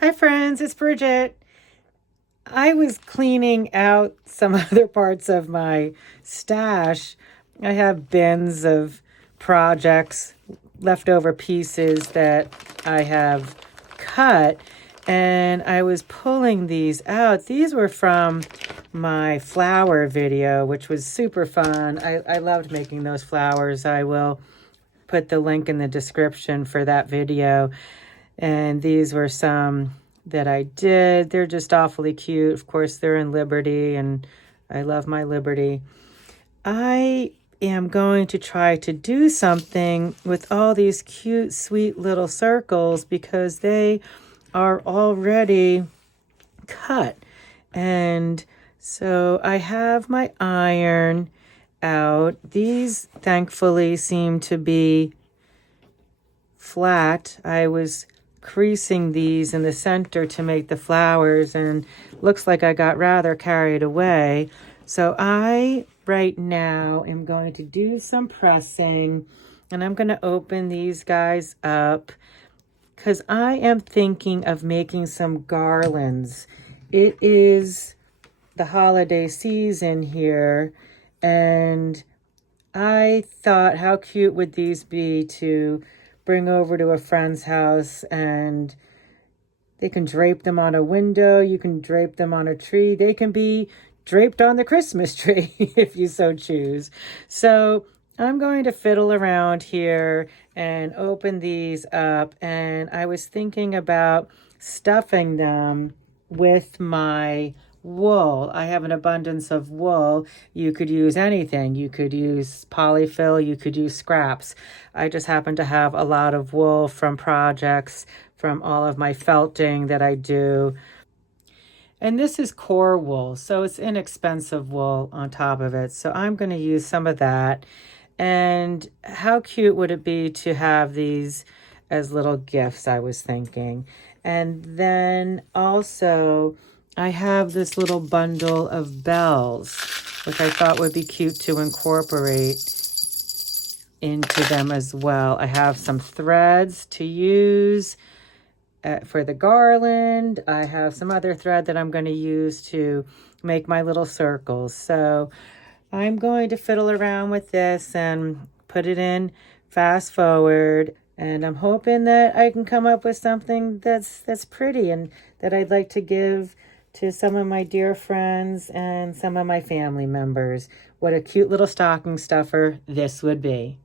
Hi, friends, it's Bridget. I was cleaning out some other parts of my stash. I have bins of projects, leftover pieces that I have cut, and I was pulling these out. These were from my flower video, which was super fun. I loved making those flowers. I will put the link in the description for that video. And these were some that I did. They're just awfully cute. Of course, they're in Liberty, and I love my Liberty. I am going to try to do something with all these cute, sweet little circles because they are already cut. And so I have my iron out. These thankfully seem to be flat. I was creasing these in the center to make the flowers, and looks like I got rather carried away. So I right now am going to do some pressing, and I'm going to open these guys up because I am thinking of making some garlands. It is the holiday season here, and I thought, how cute would these be to bring over to a friend's house, and they can drape them on a window. You can drape them on a tree. They can be draped on the Christmas tree if you so choose. So I'm going to fiddle around here and open these up. And I was thinking about stuffing them with my wool. I have an abundance of wool. You could use anything. You could use polyfill, you could use scraps. I just happen to have a lot of wool from projects, from all of my felting that I do. And this is core wool, so it's inexpensive wool on top of it. So I'm going to use some of that. And how cute would it be to have these as little gifts, I was thinking. And then also, I have this little bundle of bells, which I thought would be cute to incorporate into them as well. I have some threads to use for the garland. I have some other thread that I'm going to use to make my little circles. So I'm going to fiddle around with this and put it in fast forward. And I'm hoping that I can come up with something that's pretty and that I'd like to give to some of my dear friends and some of my family members. What a cute little stocking stuffer this would be.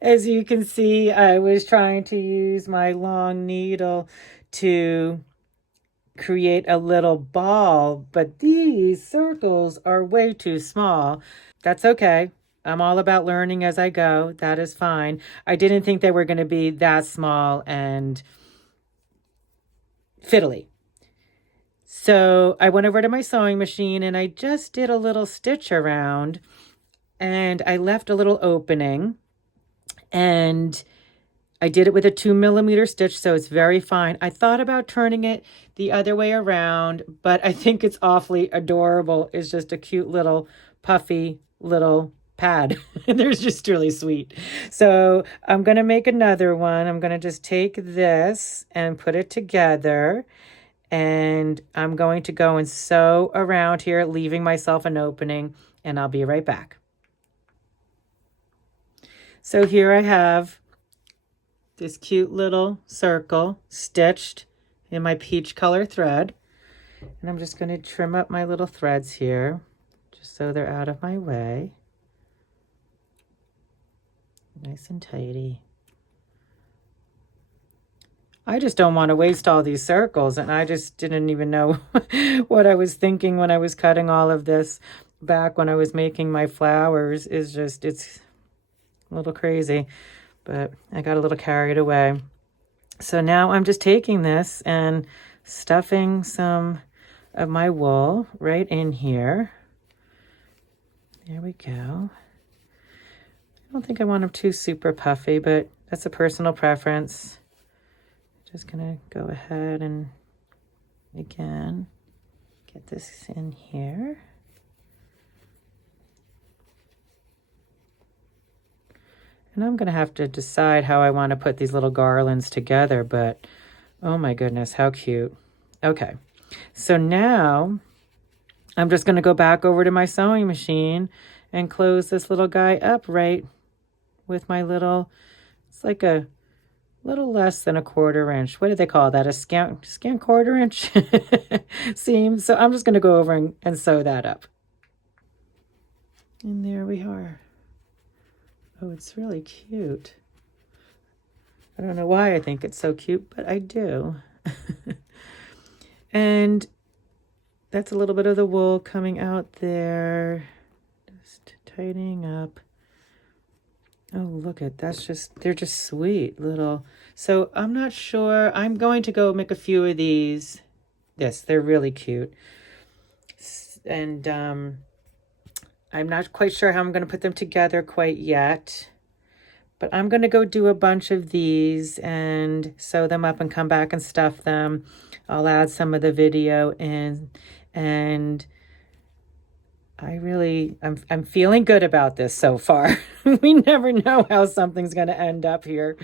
As you can see, I was trying to use my long needle to create a little ball, but these circles are way too small. That's okay. I'm all about learning as I go. That is fine. I didn't think they were going to be that small and fiddly. So I went over to my sewing machine and I just did a little stitch around, and I left a little opening, and I did it with a 2mm stitch, so it's very fine. I thought about turning it the other way around, but I think it's awfully adorable. It's just a cute little puffy little pad. They're just really sweet. So I'm going to make another one. I'm going to just take this and put it together, and I'm going to go and sew around here, leaving myself an opening, and I'll be right back. So here I have this cute little circle stitched in my peach color thread. And I'm just going to trim up my little threads here, just so they're out of my way. Nice and tidy. I just don't want to waste all these circles, and I just didn't even know what I was thinking when I was cutting all of this back when I was making my flowers. It's a little crazy, but I got a little carried away. So now I'm just taking this and stuffing some of my wool right in here. There we go. I don't think I want them too super puffy, but that's a personal preference. Just gonna go ahead and again get this in here. And I'm gonna have to decide how I want to put these little garlands together, but oh my goodness, how cute. Okay, so now I'm just gonna go back over to my sewing machine and close this little guy up right with my little, it's like a little less than a 1/4 inch. What do they call that? A scant 1/4 inch seam. So I'm just going to go over and sew that up. And there we are. Oh, it's really cute. I don't know why I think it's so cute, but I do. And that's a little bit of the wool coming out there. Just tightening up. Oh, look at that's just, they're just sweet little. So I'm not sure. I'm going to go make a few of these. Yes, they're really cute. And I'm not quite sure how I'm going to put them together quite yet. But I'm going to go do a bunch of these and sew them up and come back and stuff them. I'll add some of the video in, and I'm feeling good about this so far. We never know how something's going to end up here,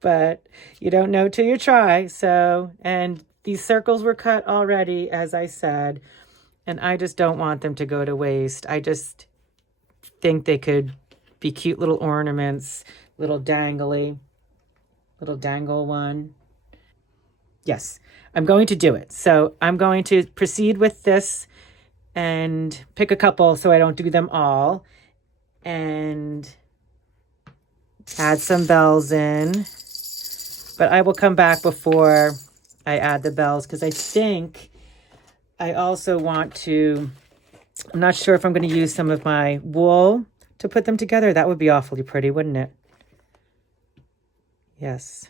but you don't know till you try. So, and these circles were cut already, as I said, and I just don't want them to go to waste. I just think they could be cute little ornaments, little dangle one. Yes, I'm going to do it. So I'm going to proceed with this and pick a couple so I don't do them all, and add some bells in. But I will come back before I add the bells, because I think I also want to, I'm not sure if I'm going to use some of my wool to put them together. That would be awfully pretty, wouldn't it? Yes.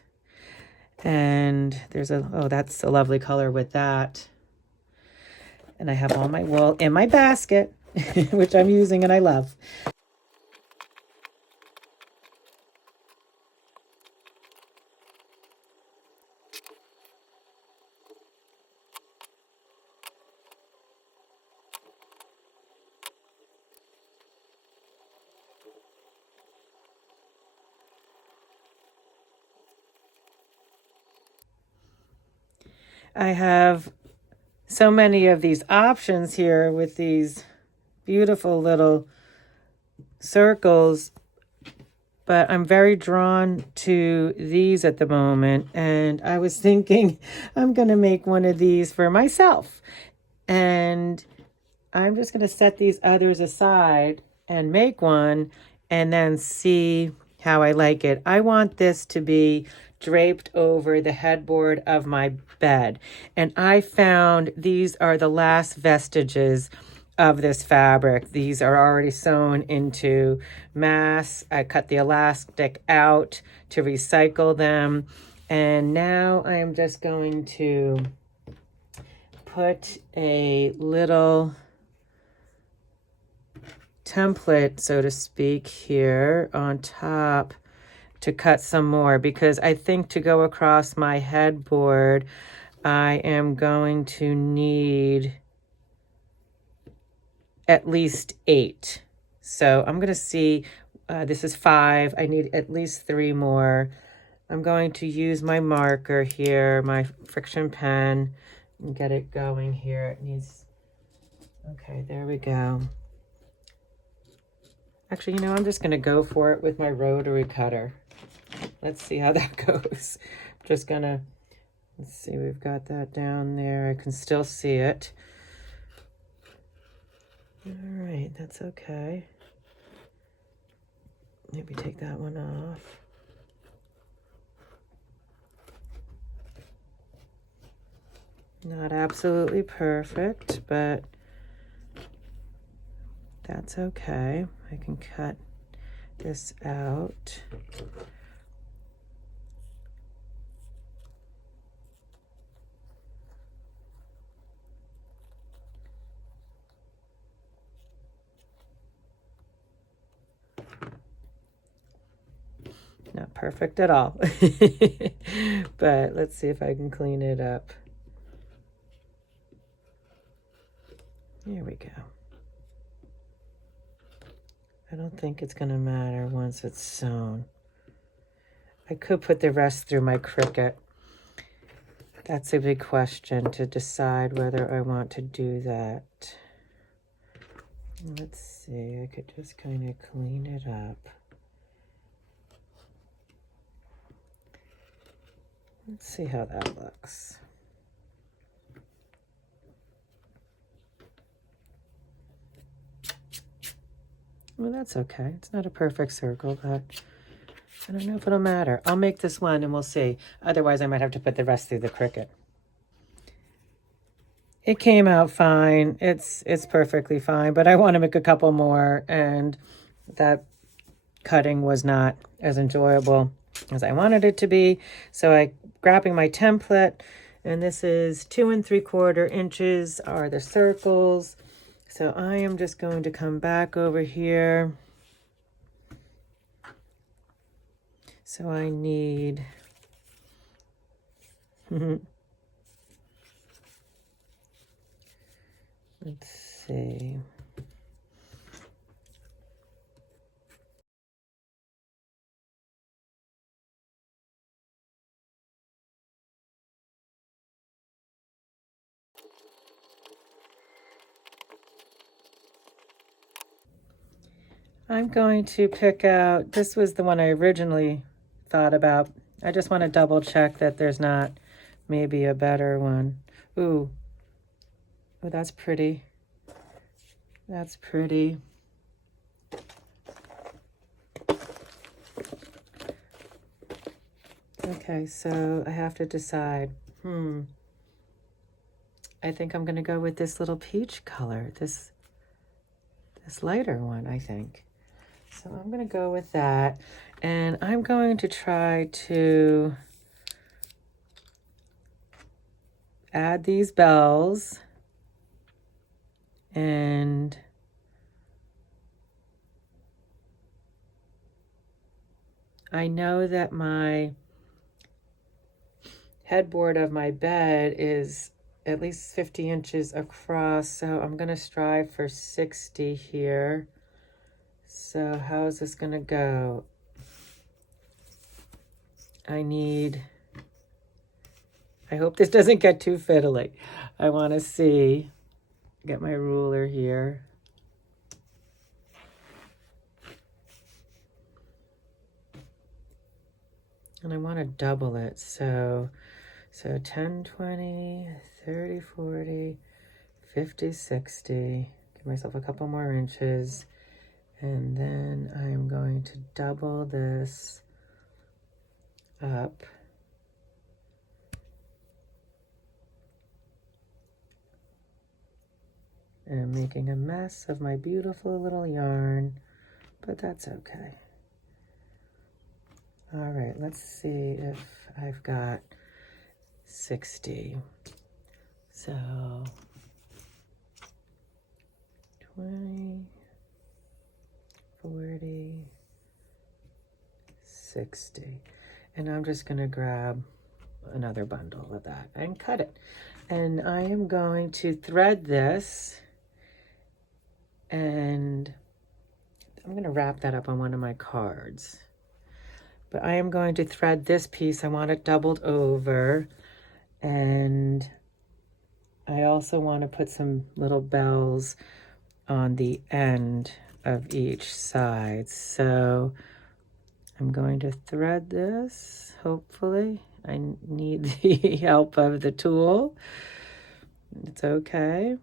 And there's oh, that's a lovely color with that. And I have all my wool in my basket, which I'm using and I love. I have so many of these options here with these beautiful little circles, but I'm very drawn to these at the moment. And I was thinking I'm going to make one of these for myself. And I'm just going to set these others aside and make one and then see how I like it. I want this to be draped over the headboard of my bed. And I found these are the last vestiges of this fabric. These are already sewn into mass. I cut the elastic out to recycle them. And now I'm just going to put a little template, so to speak, here on top to cut some more, because I think to go across my headboard, I am going to need at least 8. So I'm going to see, this is 5. I need at least 3 more. I'm going to use my marker here, my friction pen, and get it going here. It needs, okay, there we go. Actually, you know, I'm just going to go for it with my rotary cutter. Let's see how that goes. I'm just going to, let's see, we've got that down there. I can still see it. All right, that's okay. Maybe take that one off. Not absolutely perfect, but that's okay. I can cut this out. Not perfect at all, but let's see if I can clean it up. Here we go. I don't think it's going to matter once it's sewn. I could put the rest through my Cricut. That's a big question to decide whether I want to do that. Let's see, I could just kind of clean it up. Let's see how that looks. Well, that's okay. It's not a perfect circle, but I don't know if it'll matter. I'll make this one and we'll see. Otherwise, I might have to put the rest through the Cricut. It came out fine. It's perfectly fine, but I want to make a couple more, and that cutting was not as enjoyable as I wanted it to be. So I grabbing my template, and this is 2 3/4 inches are the circles. So I am just going to come back over here. So I need let's see. I'm going to pick out, this was the one I originally thought about. I just want to double check that there's not maybe a better one. Ooh, oh, that's pretty. That's pretty. Okay, so I have to decide. I think I'm going to go with this little peach color, this lighter one, I think. So I'm going to go with that, and I'm going to try to add these bells, and I know that my headboard of my bed is at least 50 inches across, so I'm going to strive for 60 here. So how is this going to go? I hope this doesn't get too fiddly. I want to see, get my ruler here. And I want to double it. So 10, 20, 30, 40, 50, 60. Give myself a couple more inches. And then I'm going to double this up. And I'm making a mess of my beautiful little yarn, but that's okay. All right, let's see if I've got 60. So 20, 40, 60. And I'm just going to grab another bundle of that and cut it. And I am going to thread this, and I'm going to wrap that up on one of my cards. But I am going to thread this piece. I want it doubled over, and I also want to put some little bells on the end of each side. So I'm going to thread this, hopefully. I need the help of the tool. It's okay.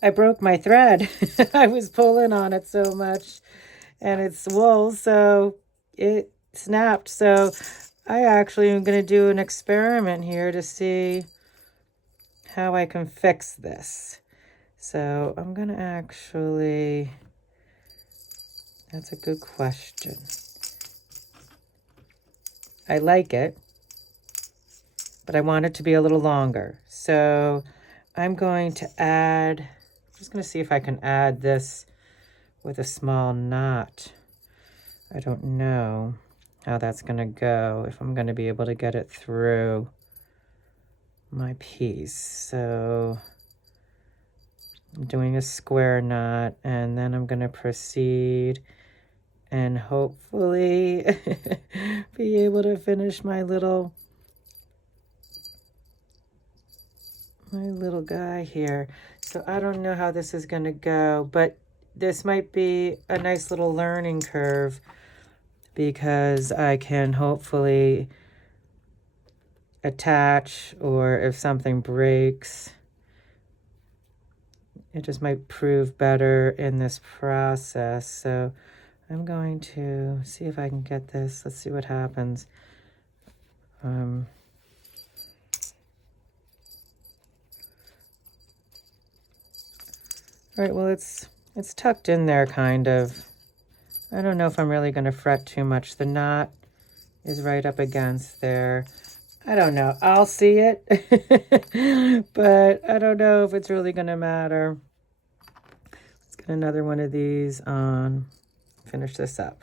I broke my thread. I was pulling on it so much, and it's wool, so it snapped. So I actually am going to do an experiment here to see how I can fix this. So I'm going to actually, that's a good question. I like it, but I want it to be a little longer. So I'm going to add, I'm just going to see if I can add this with a small knot. I don't know how that's going to go, if I'm going to be able to get it through my piece. So I'm doing a square knot, and then I'm going to proceed and hopefully be able to finish my little guy here. So I don't know how this is going to go, but this might be a nice little learning curve, because I can hopefully attach, or if something breaks, it just might prove better in this process. So I'm going to see if I can get this. Let's see what happens. All right, well, it's tucked in there, kind of. I don't know if I'm really going to fret too much. The knot is right up against there. I don't know. I'll see it, but I don't know if it's really going to matter. Let's get another one of these on. Finish this up.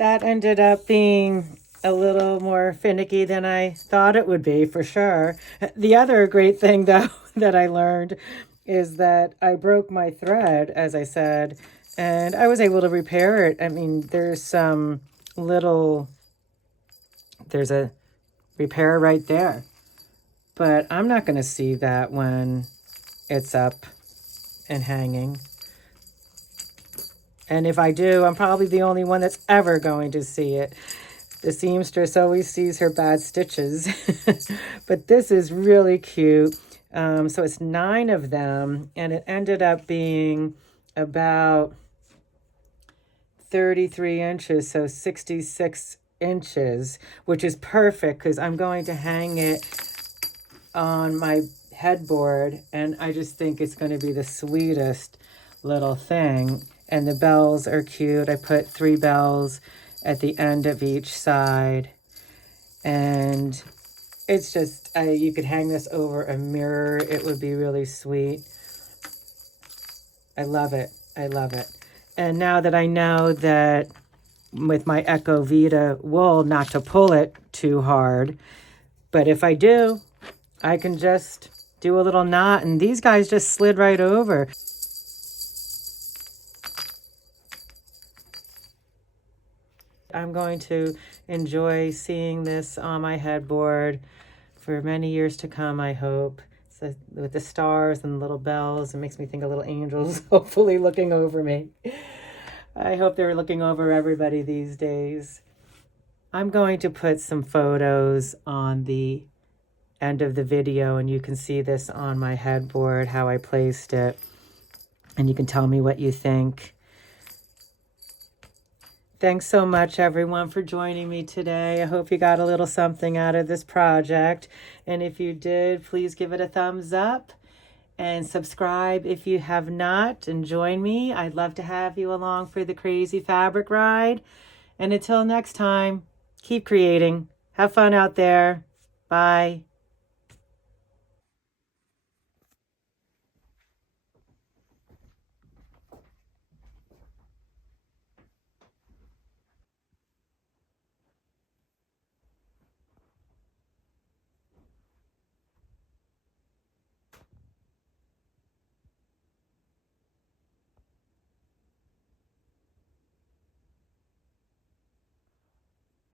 That ended up being a little more finicky than I thought it would be, for sure. The other great thing, though, that I learned is that I broke my thread, as I said, and I was able to repair it. I mean, there's a repair right there, but I'm not going to see that when it's up and hanging. And if I do, I'm probably the only one that's ever going to see it. The seamstress always sees her bad stitches. But this is really cute. So it's 9 of them, and it ended up being about 33 inches, so 66 inches, which is perfect because I'm going to hang it on my headboard, and I just think it's going to be the sweetest little thing. And the bells are cute. I put 3 bells at the end of each side. And it's just, you could hang this over a mirror. It would be really sweet. I love it. I love it. And now that I know that with my Echo Vita wool, not to pull it too hard, but if I do, I can just do a little knot, and these guys just slid right over. I'm going to enjoy seeing this on my headboard for many years to come, I hope. So with the stars and little bells, it makes me think of little angels hopefully looking over me. I hope they're looking over everybody these days. I'm going to put some photos on the end of the video, and you can see this on my headboard, how I placed it, and you can tell me what you think. Thanks so much, everyone, for joining me today. I hope you got a little something out of this project. And if you did, please give it a thumbs up and subscribe if you have not, and join me. I'd love to have you along for the crazy fabric ride. And until next time, keep creating. Have fun out there. Bye.